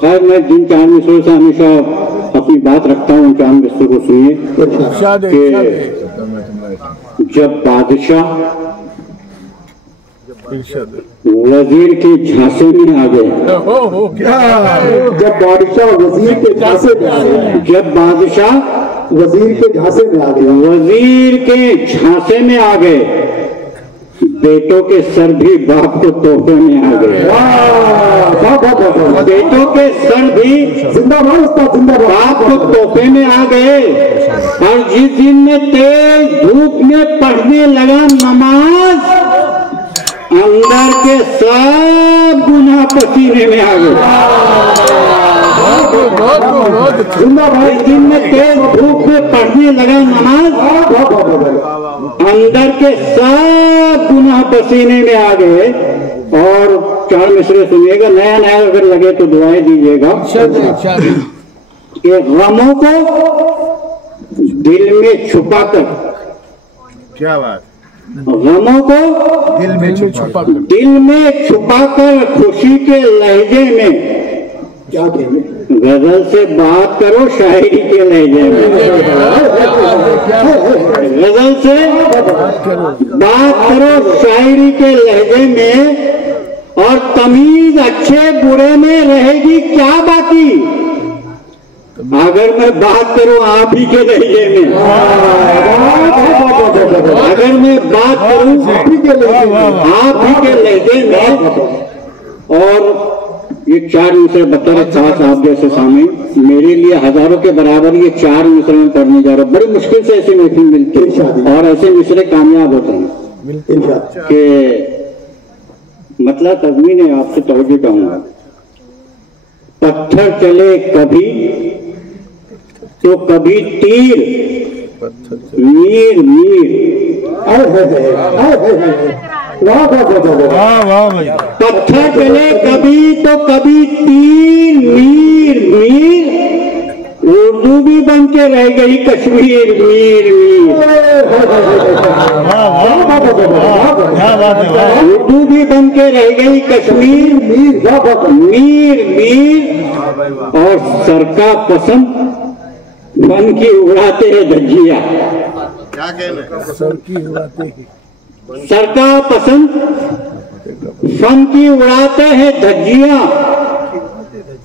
खैर मैं जिन चार मिसरों से हमेशा अपनी बात रखता हूँ उन चार मिसरों को सुनिए कि जब बादशाह वजीर के झांसे में आ गए, जब बादशाह वजीर के झांसे में आ गए, जब बादशाह वजीर के झांसे में आ गए, वजीर के झांसे में आ गए, बेटों के सर भी बाप को तोहफे में आ गए। बेटों के सर भी जिंदाबाद बाप को तोहफे में आ गए। और जिस दिन में तेज धूप में पढ़ने लगा नमाज, अंदर के सब गुनाह पसीने में आ गए। जिस दिन में तेज धूप में पढ़ने लगा नमाज, अंदर के सब गुनाह पसीने में आ गए। और चार मिसरे सुनिएगा, नया नया अगर लगे तो दुआएं दीजिएगा कि गमों को दिल में छुपाकर, क्या बात, गमों को दिल में छुपाकर खुशी के लहजे में, क्या कहने, गजल से बात करो शायरी के लहजे में, गजल से बात करो शायरी के लहजे में, और तमीज अच्छे बुरे में रहेगी क्या बाकी, अगर मैं बात करूं आप ही के लहजे में, अगर मैं बात करूं आप ही के लहजे में। और ये चार मिसरे बतौर खास साहब जैसे सामने मेरे लिए हजारों के बराबर ये चार मिसरे में पढ़ने जा रहा हूं। बड़ी मुश्किल से ऐसी महफिल मिलती है और ऐसे मिसरे कामयाब होते हैं कि मतलब तज़मीन है। आपसे तवज्जो चाहूंगा, पत्थर चले कभी तो कभी तीर, मीर मीर, पत्थर चले कभी तो कभी तीर, मीर मीर, उर्दू भी बन के रह गई कश्मीर, मीर मीर, उर्दू भी बन के रह गई कश्मीर, मीर मीर। और सरका पसंद बन की उड़ाते हैं धज्जिया, क्या कहना, सरका पसंद फन की उड़ाते हैं धज्जिया,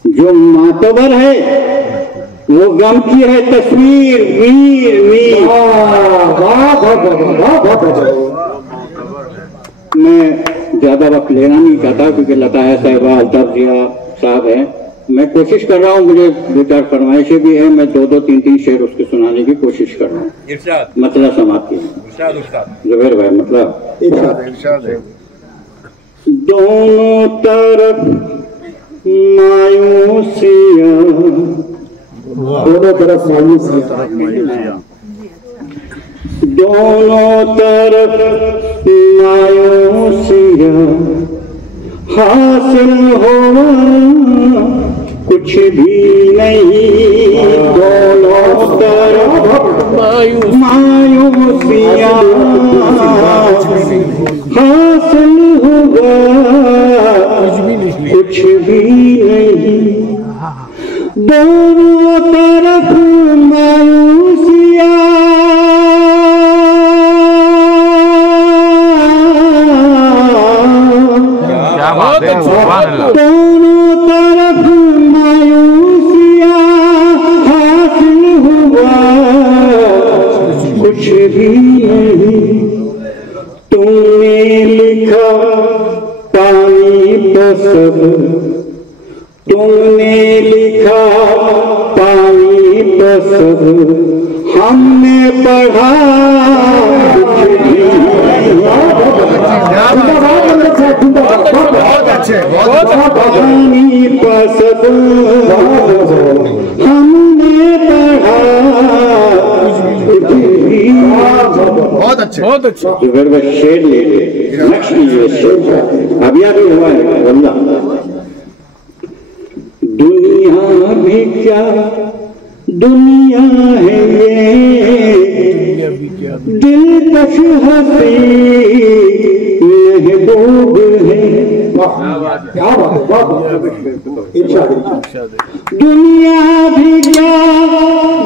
जो मातबर है वो गम की है तस्वीर, मीर मीर। मैं ज्यादा वक्त लेना नहीं चाहता क्योंकि लताया साहिबा, अल्ताफ जिया साहब है। मैं कोशिश कर रहा हूँ, मुझे दो चार फरमाइशें भी है, मैं दो तीन शेर उसके सुनाने की कोशिश कर रहा हूँ। मतलब समाप्ति जुबैर भाई, मतलब दोनों तरफ मायूसियाँ, दोनों तरफ मायूसियाँ, दोनों तरफ मायूसियाँ, हासिल हुआ कुछ भी नहीं, दोनों तरफ मायूसियाँ, हासिल हुआ कुछ भी नहीं, दोनों तरफ मायूसियाँ, दोनों तरफ मायूसियाँ, हासिल हुआ कुछ भी नहीं, तुमने लिखा पानी तो सब, तुमने लिखा पानी तो सब, हमने पढ़ा कुछ भी नहीं, पानी पर सब हमने पढ़ा कुछ भी। बहुत अच्छे, बहुत अच्छे। तो फिर वह शेर ले ले, नक्श लीजिए शेर, अभी अभी हुआ है वल्लाह। दुनिया भी क्या दुनिया है ये, दिलकश हंसी महबूब है। क्या बात है, वाह इरशाद दुनिया भी क्या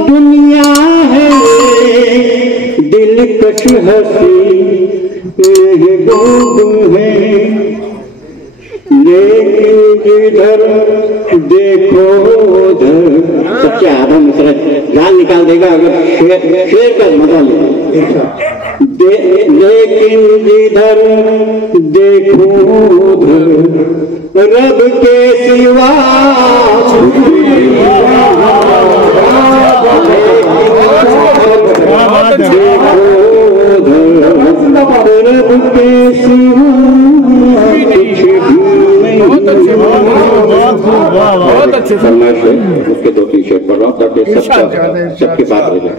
दुनिया है, दिलकश हंसी महबूब है, लेकिन जिधर देखो उधर। सबसे आधा मुसरत जान निकाल देगा अगर शेर का मजा ले। लेकिन जिधर देखो उधर रब के सिवा रब के सिवा बहुत अच्छे उसके 2-3 शेर पढ़ रहा हूँ ताकि सबके बात हो जाए।